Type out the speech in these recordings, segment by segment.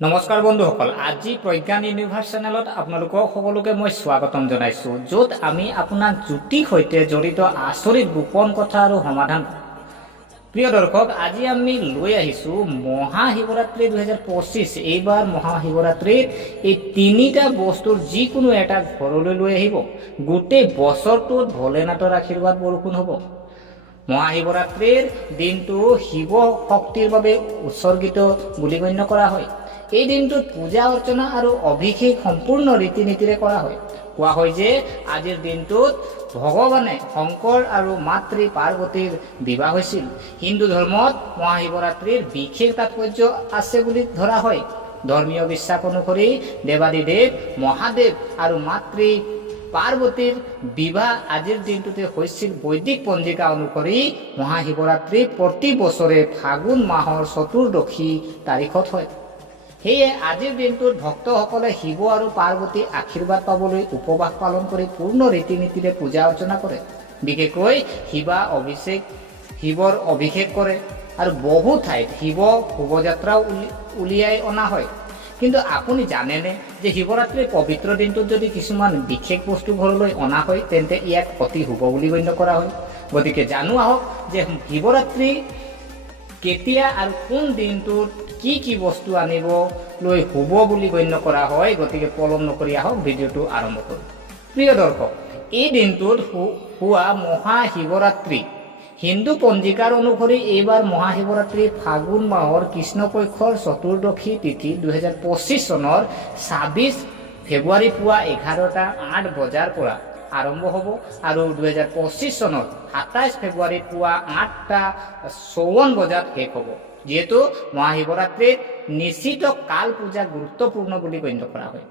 নমস্কাৰ বন্ধুসকল, আজি প্ৰজ্ঞান ইউনিভাৰ্ছ চেনেলত আপোনালোকক সকলোকে মই স্বাগতম জনাইছোঁ, য'ত আমি আপোনাক জ্যোতিৰ সৈতে জড়িত আচৰিত গোপন কথা আৰু সমাধান। প্ৰিয় দৰ্শক, আজি আমি লৈ আহিছোঁ মহাশিৱৰাত্ৰি 2025। এইবাৰ মহাশিৱৰাত্ৰিত এই তিনিটা বস্তুৰ যিকোনো এটা ঘৰলৈ লৈ আহিব। গোটেই বছৰটোত ভোলেনাথৰ আশীৰ্বাদ বৰষুণ হ'ব। মহাশিৱৰাত্ৰিৰ দিনটো শিৱ শক্তিৰ বাবে উৎসৰ্গিত বুলি গণ্য কৰা হয়। এই দিনটোত পূজা অৰ্চনা আৰু অভিষেক সম্পূৰ্ণ ৰীতি নীতিৰে কৰা হয়। কোৱা হয় যে আজিৰ দিনটোত ভগৱানে শংকৰ আৰু মাতৃ পাৰ্বতীৰ বিবাহ হৈছিল। হিন্দু ধৰ্মত মহাশিৱৰাত্ৰিৰ বিশেষ তাৎপৰ্য আছে বুলি ধৰা হয়। ধৰ্মীয় বিশ্বাস অনুসৰি দেৱাদিদেৱ মহাদেৱ আৰু মাতৃ পাৰ্বতীৰ বিবাহ আজিৰ দিনটোতে হৈছিল। বৈদিক পঞ্জিকা অনুসৰি মহাশিৱৰাত্ৰি প্ৰতি বছৰে ফাগুন মাহৰ চতুৰ্দশী তাৰিখত হয়। সেয়ে আজিৰ দিনটোত ভক্তসকলে শিৱ আৰু পাৰ্বতীৰ আশীৰ্বাদ পাবলৈ উপবাস পালন কৰি পূৰ্ণ ৰীতি নীতিৰে পূজা অৰ্চনা কৰে। বিশেষকৈ শিৱৰ অভিষেক কৰে আৰু বহু ঠাইত শিৱ শোভাযাত্ৰাও উলিয়াই অনা হয়। কিন্তু আপুনি জানেনে যে শিৱৰাত্ৰিৰ পবিত্ৰ দিনটোত যদি কিছুমান বিশেষ বস্তু ঘৰলৈ অনা হয় তেন্তে ইয়াক অতি শুভ বুলি গণ্য কৰা হয়। গতিকে জানো আহক যে শিৱৰাত্ৰি কেতিয়া আৰু কোন দিনটোত কি বস্তু আনিবলৈ শুভ বুলি গণ্য কৰা হয়। গতিকে পলম নকৰি আহক ভিডিঅ'টো আৰম্ভ কৰোঁ। প্ৰিয় দৰ্শক, এই দিনটোত হোৱা মহাশিৱৰাত্ৰি হিন্দু পঞ্জিকাৰ অনুসৰি এইবাৰ মহাশিৱৰাত্ৰি ফাগুন মাহৰ কৃষ্ণপক্ষৰ চতুৰ্দশী তিথি 2025 চনৰ 26 ফেব্ৰুৱাৰী পুৱা 11:08 বজাৰ পৰা আৰম্ভ হ'ব আৰু 2025 চনৰ 27 ফেব্ৰুৱাৰী পুৱা 8:54 বজাত শেষ হ'ব। যিহেতু মহাশিৱৰাত্ৰিত নিশ্চিত কাল পূজা গুৰুত্বপূৰ্ণ বুলি গণ্য কৰা হয়,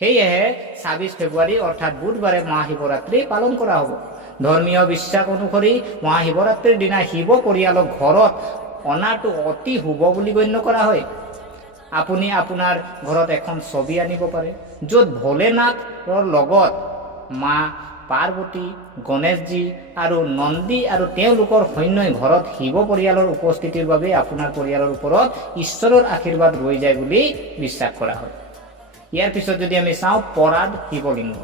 সেয়েহে 26 ফেব্ৰুৱাৰী অৰ্থাৎ বুধবাৰে মহাশিৱৰাত্ৰি পালন কৰা হ'ব। ধৰ্মীয় বিশ্বাস অনুসৰি মহাশিৱৰাত্ৰিৰ দিনা শিৱ পৰিয়ালক ঘৰত অনাটো অতি শুভ বুলি গণ্য কৰা হয়। আপুনি আপোনাৰ ঘৰত এখন ছবি আনিব পাৰে, য'ত ভোলেনাথৰ লগত মা পাৰ্বতী, গণেশজী আৰু নন্দী আৰু তেওঁলোকৰ সৈন্যই ঘৰত শিৱ পৰিয়ালৰ উপস্থিতিৰ বাবে আপোনাৰ পৰিয়ালৰ ওপৰত ঈশ্বৰৰ আশীৰ্বাদ ৰৈ যায় বুলি বিশ্বাস কৰা হয়। ইয়াৰ পিছত যদি আমি চাওঁ পৰাদ শিৱলিংগ,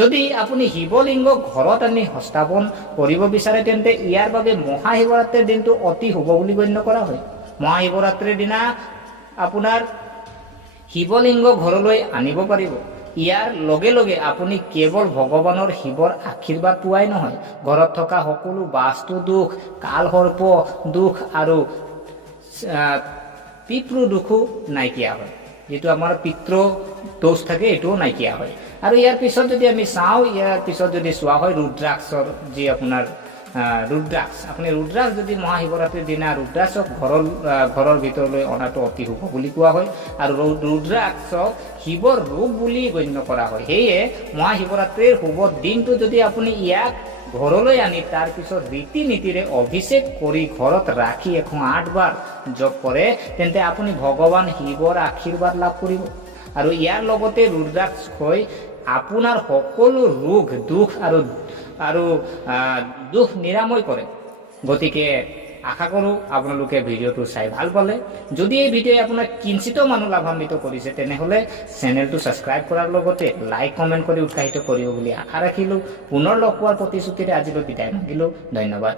যদি আপুনি শিৱলিংগ ঘৰত আনি স্থাপন কৰিব বিচাৰে তেন্তে ইয়াৰ বাবে মহাশিৱৰাত্ৰিৰ দিনটো অতি শুভ বুলি গণ্য কৰা হয়। মহাশিৱৰাত্ৰিৰ দিনা আপোনাৰ শিৱলিংগ ঘৰলৈ আনিব পাৰিব। ইয়াৰ লগে লগে আপুনি কেৱল ভগৱানৰ শিৱৰ আশীৰ্বাদ পোৱাই নহয়, ঘৰত থকা সকলো বাস্তু দোষ, কালসৰ্প দোষ আৰু পিতৃ দোষো নাইকিয়া হয়। যিটো আমাৰ পিতৃ দোষ থাকে এইটোও নাইকিয়া হয়। আৰু ইয়াৰ পিছত যদি আমি চাওঁ, ইয়াৰ পিছত যদি চোৱা হয় ৰুদ্ৰাক্ষৰ যি আপোনাৰ ৰুদ্ৰাক্ষ, আপুনি ৰুদ্ৰাক্ষ যদি মহাশিৱৰাত্ৰিৰ দিনা ৰুদ্ৰাক্ষক ঘৰৰ ভিতৰলৈ অনাটো অতি শুভ বুলি কোৱা হয়। আৰু ৰুদ্ৰাক্ষক শিৱৰ ৰূপ বুলি গণ্য কৰা হয়। সেয়ে মহাশিৱৰাত্ৰিৰ শুভ দিনটো যদি আপুনি ইয়াক ঘৰলৈ আনি তাৰ পিছত ৰীতি নীতিৰে অভিষেক কৰি ঘৰত ৰাখি 108 বাৰ জপ কৰে তেন্তে আপুনি ভগৱান শিৱৰ আশীৰ্বাদ লাভ কৰিব। আৰু ইয়াৰ লগতে ৰুদ্ৰাক্ষই আপোনাৰ সকলো ৰোগ দুখ আৰু দুখ নিৰাময় কৰে। গতিকে আশা কৰোঁ আপোনালোকে ভিডিঅ'টো চাই ভাল পালে। যদি এই ভিডিঅ'ই আপোনাক কিঞ্চিত মানুহ লাভান্বিত কৰিছে তেনেহ'লে চেনেলটো ছাবস্ক্ৰাইব কৰাৰ লগতে লাইক কমেণ্ট কৰি উৎসাহিত কৰিব বুলি আশা ৰাখিলোঁ। পুনৰ লগ পোৱাৰ প্ৰতিশ্ৰুতিৰে আজিলৈ বিদায় মাগিলোঁ। ধন্যবাদ।